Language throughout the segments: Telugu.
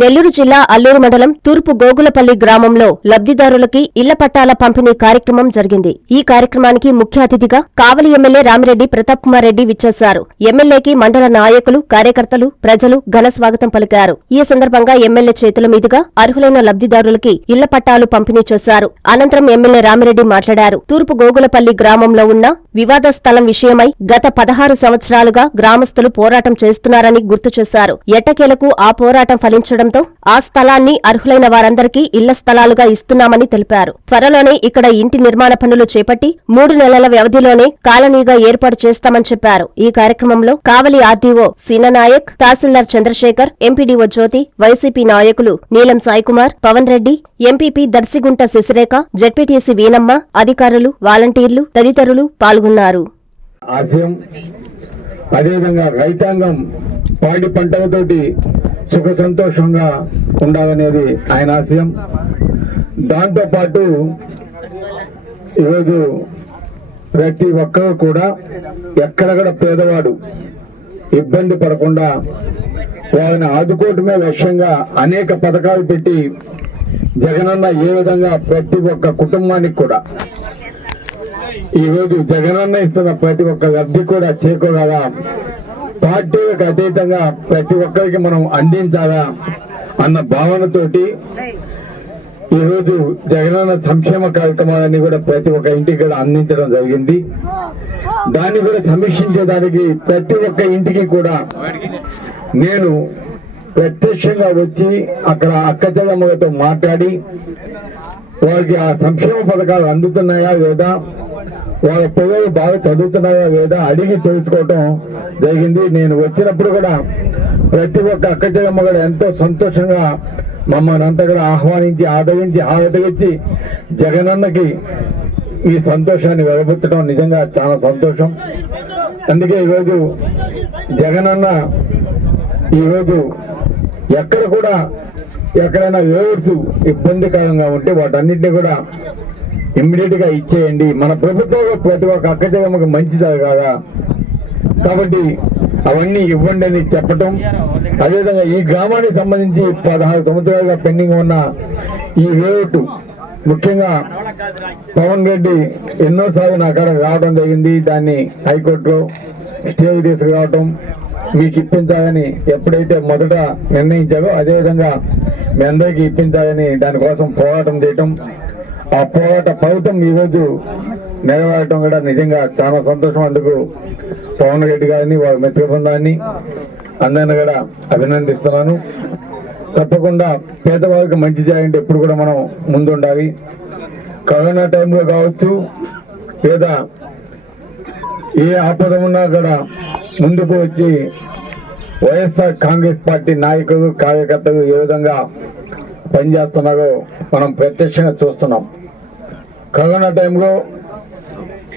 నెల్లూరు జిల్లా అల్లూరు మండలం తూర్పు గోగులపల్లి గ్రామంలో లబ్ధిదారులకి ఇళ్ళ పట్టాల పంపిణీ కార్యక్రమం జరిగింది. ఈ కార్యక్రమానికి ముఖ్య అతిథిగా కావలి ఎమ్మెల్యే రామిరెడ్డి ప్రతాప్ కుమార్ రెడ్డి విచ్చేశారు. ఎమ్మెల్యేకి మండల నాయకులు కార్యకర్తలు ప్రజలు ఘన స్వాగతం పలికారు. ఈ సందర్భంగా ఎమ్మెల్యే చేతుల మీదుగా అర్హులైన లబ్ధిదారులకి ఇళ్ళ పట్టాలు పంపిణీ చేశారు. అనంతరం ఎమ్మెల్యే రామిరెడ్డి మాట్లాడారు. తూర్పు గోగులపల్లి గ్రామంలో ఉన్న వివాద స్థలం విషయమై గత పదహారు సంవత్సరాలుగా గ్రామస్తులు పోరాటం చేస్తున్నారని గుర్తు చేశారు. ఎట్టకేలకు ఆ పోరాటం ఫలించడం ఫలించడంతో ఆ స్థలాన్ని అర్హులైన వారందరికీ ఇళ్ళ స్థలాలుగా ఇస్తున్నామని తెలిపారు. త్వరలోనే ఇక్కడ ఇంటి నిర్మాణ పనులు చేపట్టి మూడు నెలల వ్యవధిలోనే కాలనీగా ఏర్పాటు చేస్తామని చెప్పారు. ఈ కార్యక్రమంలో Kavali RDO Seenanayak tahsildar Chandrasekhar MPDO Jyothi YCP నాయకులు నీలం సాయికుమార్ పవన్ రెడ్డి ఎంపీపీ దర్శిగుంట శశిరేఖ జడ్పీటీసీ వీనమ్మ అధికారులు వాలంటీర్లు తదితరులు పాల్గొన్నారు. అదేవిధంగా రైతాంగం పాడి పంటలతోటి సుఖ సంతోషంగా ఉండాలనేది ఆయన ఆశయం. దాంతోపాటు ఈరోజు ప్రతి ఒక్కరు కూడా ఎక్కడక్కడ పేదవాడు ఇబ్బంది పడకుండా వారిని ఆదుకోవటమే లక్ష్యంగా అనేక పథకాలు పెట్టి జగనన్న ఏ విధంగా ప్రతి ఒక్క కుటుంబానికి కూడా ఈ రోజు జగనన్న ఇస్తున్న ప్రతి ఒక్క లబ్ధి కూడా చేకూరాలా? పార్టీలకు అతీతంగా ప్రతి ఒక్కరికి మనం అందించాలా అన్న భావనతోటి ఈరోజు జగనన్న సంక్షేమ కార్యక్రమాలన్నీ కూడా ప్రతి ఒక్క ఇంటికి కూడా అందించడం జరిగింది. దాన్ని కూడా సమీక్షించేదానికి ప్రతి ఒక్క ఇంటికి కూడా నేను ప్రత్యక్షంగా వచ్చి అక్కడ అక్క చెల్లమ్మలతో మాట్లాడి వారికి ఆ సంక్షేమ పథకాలు అందుతున్నాయా లేదా వాళ్ళ పిల్లలు బాగా చదువుతున్నాయా లేదా అడిగి తెలుసుకోవటం జరిగింది. నేను వచ్చినప్పుడు కూడా ప్రతి ఒక్క అక్క చెల్లెమ్మ కూడా ఎంతో సంతోషంగా మమ్మల్ని అంతా కూడా ఆహ్వానించి ఆదరించి ఆదరించి జగనన్నకి ఈ సంతోషాన్ని వెలబుచ్చడం నిజంగా చాలా సంతోషం. అందుకే ఈరోజు జగనన్న ఈరోజు ఎక్కడ కూడా ఎక్కడైనా వేవర్స్ ఇబ్బందికరంగా ఉంటే వాటన్నిటిని కూడా ఇమ్మీడియట్గా ఇచ్చేయండి. మన ప్రభుత్వం ప్రతి ఒక్క అక్క చెల్లమ్మకి మంచిది కాదా? కాబట్టి అవన్నీ ఇవ్వండి అని చెప్పటం. అదేవిధంగా ఈ గ్రామానికి సంబంధించి పదహారు సంవత్సరాలుగా పెండింగ్ ఉన్న ఈ వేటు ముఖ్యంగా పవన్ రెడ్డి ఎన్నోసార్లు నా కాడ రావడం జరిగింది. దాన్ని హైకోర్టులో స్టే తీసుకురావటం మీకు ఇప్పించాలని ఎప్పుడైతే మొదట నిర్ణయించారో అదేవిధంగా మీ అందరికీ ఇప్పించాలని దానికోసం పోరాటం చేయటం ఆ పోరాట ఫలితం ఈరోజు నెరవేరటం కూడా నిజంగా చాలా సంతోషం. అందుకు పవన్ రెడ్డి గారిని వారి మిత్ర బృందాన్ని అందరిని కూడా అభినందిస్తున్నాను. తప్పకుండా పేదవారికి మంచి చేయాలంటే ఎప్పుడు కూడా మనం ముందుండాలి. కరోనా టైంలో కావచ్చు లేదా ఏ ఆపద ఉన్నా కూడా ముందుకు వచ్చి వైఎస్ఆర్ కాంగ్రెస్ పార్టీ నాయకులు కార్యకర్తలు ఏ విధంగా పనిచేస్తున్నారో మనం ప్రత్యక్షంగా చూస్తున్నాం. కరోనా టైంలో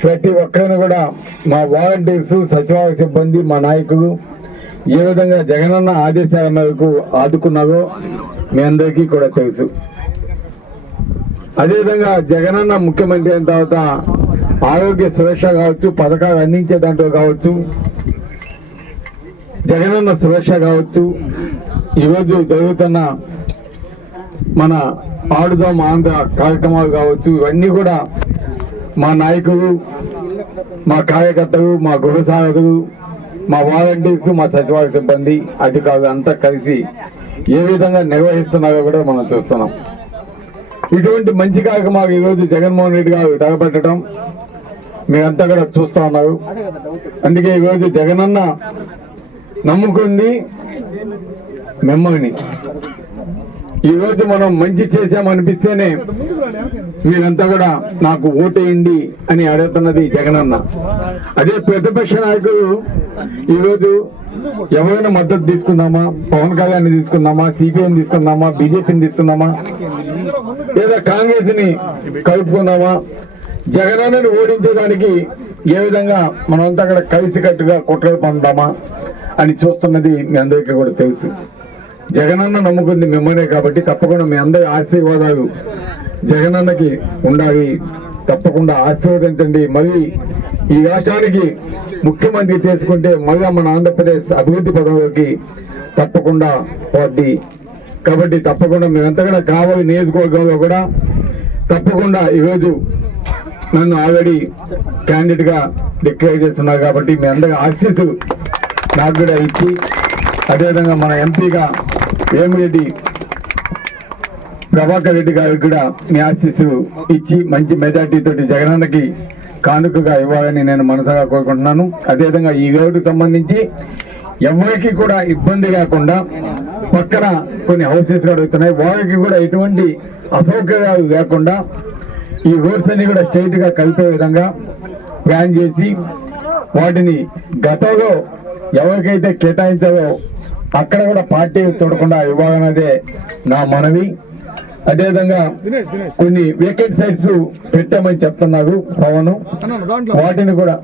ప్రతి ఒక్కరిని కూడా మా వాలంటీర్స్ సచివాలయ సిబ్బంది మా నాయకులు ఏ విధంగా జగనన్న ఆదేశాల మేరకు ఆదుకున్నారో మీ అందరికీ కూడా తెలుసు. అదేవిధంగా జగనన్న ముఖ్యమంత్రి అయిన తర్వాత ఆరోగ్య సురక్ష కావచ్చు పథకాలు అందించే దాంట్లో కావచ్చు జగనన్న సురక్ష కావచ్చు ఈరోజు జరుగుతున్న మన ఆడుదాం ఆంధ్ర కార్యక్రమాలు కావచ్చు ఇవన్నీ కూడా మా నాయకులు మా కార్యకర్తలు మా గృహ సాధకులు మా వాలంటీర్స్ మా సచివాలయ సిబ్బంది అధికారులు అంతా కలిసి ఏ విధంగా నిర్వహిస్తున్నారో కూడా మనం చూస్తున్నాం. ఇటువంటి మంచి కార్యక్రమాలు ఈరోజు జగన్మోహన్ రెడ్డి గారు తగబెట్టడం మీరంతా కూడా చూస్తూ ఉన్నారు. అందుకే ఈరోజు జగనన్న నమ్ముకుంది మిమ్మల్ని. ఈ రోజు మనం మంచి చేశామనిపిస్తేనే మీరంతా కూడా నాకు ఓటేయండి అని అడుగుతున్నది జగనన్న. అదే ప్రతిపక్ష నాయకులు ఈరోజు ఎవరైనా మద్దతు తీసుకుందామా? పవన్ కళ్యాణ్ తీసుకుందామా? సిపిఎం తీసుకుందామా? బీజేపీని తీసుకుందామా? లేదా కాంగ్రెస్ని కలుపుకుందామా? జగనన్నని ఓడించడానికి ఏ విధంగా మనమంతా అక్కడ కలిసికట్టుగా కుట్రలు పొందామా అని చూస్తున్నది మీ అందరికీ కూడా తెలుసు. జగనన్న నమ్ముకుంది మిమ్మల్నే కాబట్టి తప్పకుండా మీ అందరి ఆశీర్వాదాలు జగనన్నకి ఉండాలి. తప్పకుండా ఆశీర్వదించండి. మళ్ళీ ఈ రాష్ట్రానికి ముఖ్యమంత్రి చేసుకుంటే మళ్ళా మన ఆంధ్రప్రదేశ్ అభివృద్ధి పదంలోకి తప్పకుండా పోద్ది కాబట్టి తప్పకుండా మేము కూడా కావాలి నియోజకవర్గంలో కూడా తప్పకుండా ఈరోజు నన్ను ఆల్రెడీ క్యాండిడేట్గా డిక్లేర్ చేస్తున్నారు కాబట్టి మీ అందరి ఆశీస్సు నాకు కూడా ఇచ్చి అదేవిధంగా మన ఎంపీగా వేమిరెడ్డి ప్రభాకర్ రెడ్డి గారికి కూడా మీ ఆశీస్సు ఇచ్చి మంచి మెజార్టీ తోటి జగనన్నకి కానుకగా ఇవ్వాలని నేను మనసుగా కోరుకుంటున్నాను. అదేవిధంగా ఈ గౌడ్కి సంబంధించి ఎవరికి కూడా ఇబ్బంది లేకుండా పక్కన కొన్ని హౌసెస్ కూడా అవుతున్నాయి వాళ్ళకి కూడా ఎటువంటి అసౌకర్యాలు లేకుండా ఈ రోడ్స్ అన్ని కూడా స్ట్రైట్గా కలిపే విధంగా ప్లాన్ చేసి వాటిని గతంలో ఎవరికైతే కేటాయించాలో అక్కడ కూడా పార్టీ చూడకుండా ఇవ్వాలన్నదే నా మనవి. అదేవిధంగా కొన్ని వేకెంట్ సైట్స్ పెట్టామని చెప్తున్నారు పవన్. వాటిని కూడా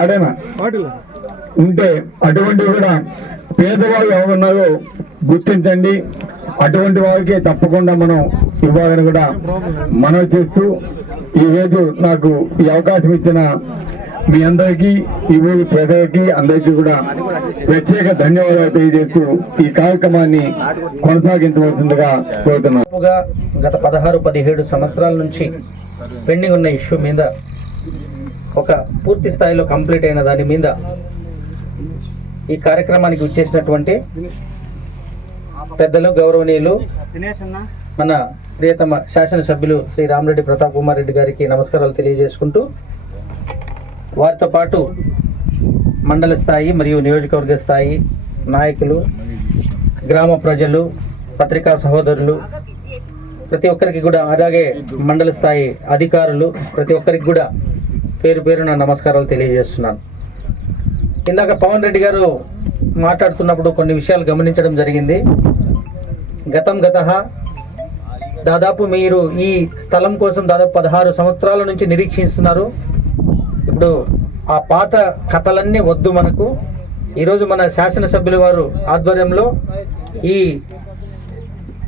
ఏడైనా ఉంటే అటువంటివి కూడా పేదవాళ్ళు ఎవరున్నారో గుర్తించండి. అటువంటి వారికి తప్పకుండా మనం ఇవ్వాలని కూడా మనవి చేస్తూ ఈ రోజు నాకు ఈ అవకాశం ఇచ్చిన మీ అందరికీ ఈ ఊరి ప్రజలకి అందరికీ కూడా ప్రత్యేక ధన్యవాదాలు తెలియజేస్తూ ఈ కార్యక్రమాన్ని కొనసాగించవలసిందిగా కోరుతున్నాను. గత పదహారు పదిహేడు సంవత్సరాల నుంచి పెండింగ్ ఉన్న ఇష్యూ మీద ఒక పూర్తి స్థాయిలో కంప్లీట్ అయిన దాని మీద ఈ కార్యక్రమానికి వచ్చేసినటువంటి పెద్దలు గౌరవనీయులు మన ప్రియతమ శాసనసభ్యులు శ్రీ రామరెడ్డి ప్రతాప్ కుమార్ రెడ్డి గారికి నమస్కారాలు తెలియజేసుకుంటూ వారితో పాటు మండల స్థాయి మరియు నియోజకవర్గ స్థాయి నాయకులు గ్రామ ప్రజలు పత్రికా సహోదరులు ప్రతి ఒక్కరికి కూడా అలాగే మండల స్థాయి అధికారులు ప్రతి ఒక్కరికి కూడా పేరు పేరున నమస్కారాలు తెలియజేస్తున్నాను. ఇందాక పవన్ రెడ్డి గారు మాట్లాడుతున్నప్పుడు కొన్ని విషయాలు గమనించడం జరిగింది. గతం గత దాదాపు మీరు ఈ స్థలం కోసం దాదాపు పదహారు సంవత్సరాల నుంచి నిరీక్షిస్తున్నారు. ఇప్పుడు ఆ పాత కథలన్నీ వద్దు మనకు. ఈరోజు మన శాసనసభ్యుల వారు ఆధ్వర్యంలో ఈ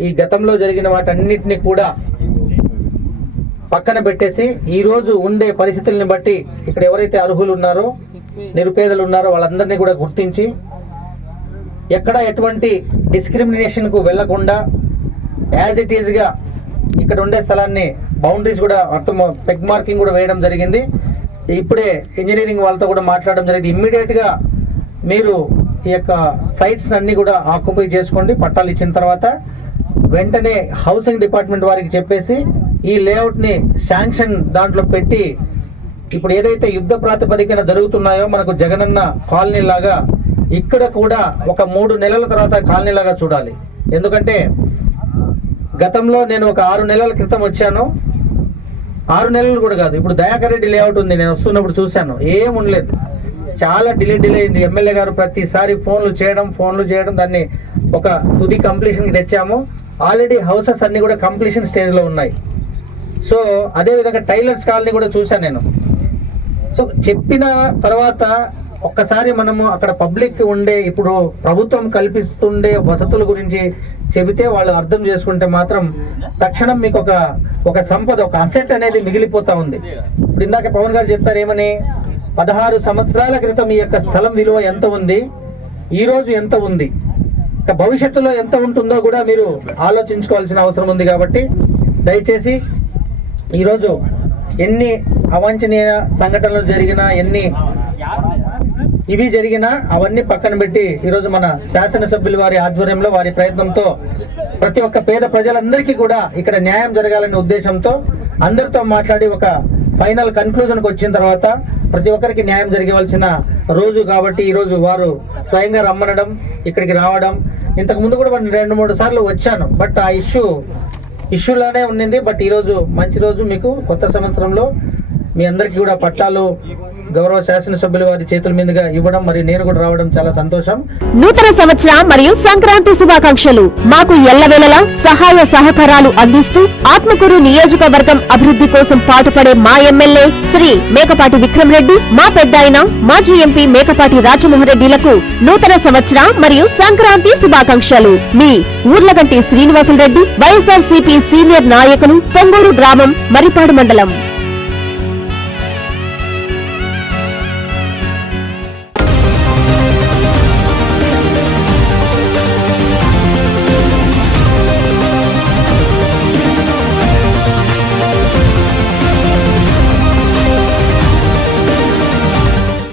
ఈ గతంలో జరిగిన వాటన్నిటిని కూడా పక్కన పెట్టేసి ఈరోజు ఉండే పరిస్థితుల్ని బట్టి ఇక్కడ ఎవరైతే అర్హులు ఉన్నారో నిరుపేదలు ఉన్నారో వాళ్ళందరినీ కూడా గుర్తించి ఎక్కడ ఎటువంటి డిస్క్రిమినేషన్కు వెళ్ళకుండా యాజ్ ఇట్ ఈజ్గా ఇక్కడ ఉండే స్థలాన్ని బౌండరీస్ కూడా అర్థం పెగ్ మార్కింగ్ కూడా వేయడం జరిగింది. ఇప్పుడే ఇంజనీరింగ్ వాళ్ళతో కూడా మాట్లాడడం జరిగింది. ఇమ్మీడియట్గా మీరు ఈ యొక్క సైట్స్ అన్ని కూడా ఆక్యుపై చేసుకోండి. పట్టాలు ఇచ్చిన తర్వాత వెంటనే హౌసింగ్ డిపార్ట్మెంట్ వారికి చెప్పేసి ఈ లేఅవుట్ని శాంక్షన్ దాంట్లో పెట్టి ఇప్పుడు ఏదైతే యుద్ధ ప్రాతిపదికన జరుగుతున్నాయో మనకు జగనన్న కాలనీ లాగా ఇక్కడ కూడా ఒక మూడు నెలల తర్వాత కాలనీ లాగా చూడాలి. ఎందుకంటే గతంలో నేను ఒక ఆరు నెలల క్రితం వచ్చాను. ఆరు నెలలు కూడా కాదు. ఇప్పుడు దయాకర్ రెడ్డి లేఅవుట్ ఉంది నేను వస్తున్నప్పుడు చూశాను. ఏం ఉండలేదు. చాలా డిలే డిలే అయింది. ఎమ్మెల్యే గారు ప్రతిసారి ఫోన్లు చేయడం ఫోన్లు చేయడం దాన్ని ఒక తుది కంప్లీషన్కి తెచ్చాము. ఆల్రెడీ హౌసెస్ అన్నీ కూడా కంప్లీషన్ స్టేజ్లో ఉన్నాయి. సో అదేవిధంగా టైలర్స్ కాలనీ కూడా చూశాను నేను. సో చెప్పిన తర్వాత ఒక్కసారి మనము అక్కడ పబ్లిక్ ఉండే ఇప్పుడు ప్రభుత్వం కల్పిస్తుండే వసతుల గురించి చెబితే వాళ్ళు అర్థం చేసుకుంటే మాత్రం తక్షణం మీకు ఒక ఒక సంపద ఒక అసెట్ అనేది మిగిలిపోతా ఉంది. ఇప్పుడు ఇందాక పవన్ గారు చెప్తారు ఏమని? పదహారు సంవత్సరాల క్రితం ఈ యొక్క స్థలం విలువ ఎంత ఉంది? ఈ రోజు ఎంత ఉంది? ఇక భవిష్యత్తులో ఎంత ఉంటుందో కూడా మీరు ఆలోచించుకోవాల్సిన అవసరం ఉంది కాబట్టి దయచేసి ఈరోజు ఎన్ని అవాంఛనీయ సంఘటనలు జరిగినా ఎన్ని ఇవి జరిగిన అవన్నీ పక్కన పెట్టి ఈరోజు మన శాసనసభ్యుల వారి ఆధ్వర్యంలో వారి ప్రయత్నంతో ప్రతి ఒక్క పేద ప్రజలందరికీ కూడా ఇక్కడ న్యాయం జరగాలనే ఉద్దేశంతో అందరితో మాట్లాడి ఒక ఫైనల్ కన్క్లూజన్కి వచ్చిన తర్వాత ప్రతి ఒక్కరికి న్యాయం జరగవలసిన రోజు కాబట్టి ఈరోజు వారు స్వయంగా రమ్మనడం ఇక్కడికి రావడం. ఇంతకు ముందు కూడా రెండు మూడు సార్లు వచ్చాను. బట్ ఆ ఇష్యూ ఇష్యూలోనే ఉండింది బట్ ఈరోజు మంచి రోజు మీకు కొత్త సంవత్సరంలో మీ అందరికీ కూడా పట్టాలు గౌరవ శాసనసభ్యులు వారి చేతుల మీదుగా ఇవ్వడం మరియు నేను కూడా రావడం చాలా సంతోషం. నూతన సంవత్సరం మరియు సంక్రాంతి శుభాకాంక్షలు. మాకు ఎల్లవేళలా సహాయ సహకారాలు అందిస్తూ ఆత్మకూరు నియోజకవర్గం అభివృద్ధి కోసం పాటుపడే మా ఎమ్మెల్యే శ్రీ మేకపాటి విక్రమ్ రెడ్డి మా పెద్దాయన మాజీ ఎంపీ మేకపాటి రాజమోహన్ రెడ్డిలకు నూతన సంవత్సర మరియు సంక్రాంతి శుభాకాంక్షలు. మీ ఊర్లగంటి శ్రీనివాసులు రెడ్డి వైఎస్ఆర్ సీనియర్ నాయకులు పొంగూరు గ్రామం మరిపాడు మండలం.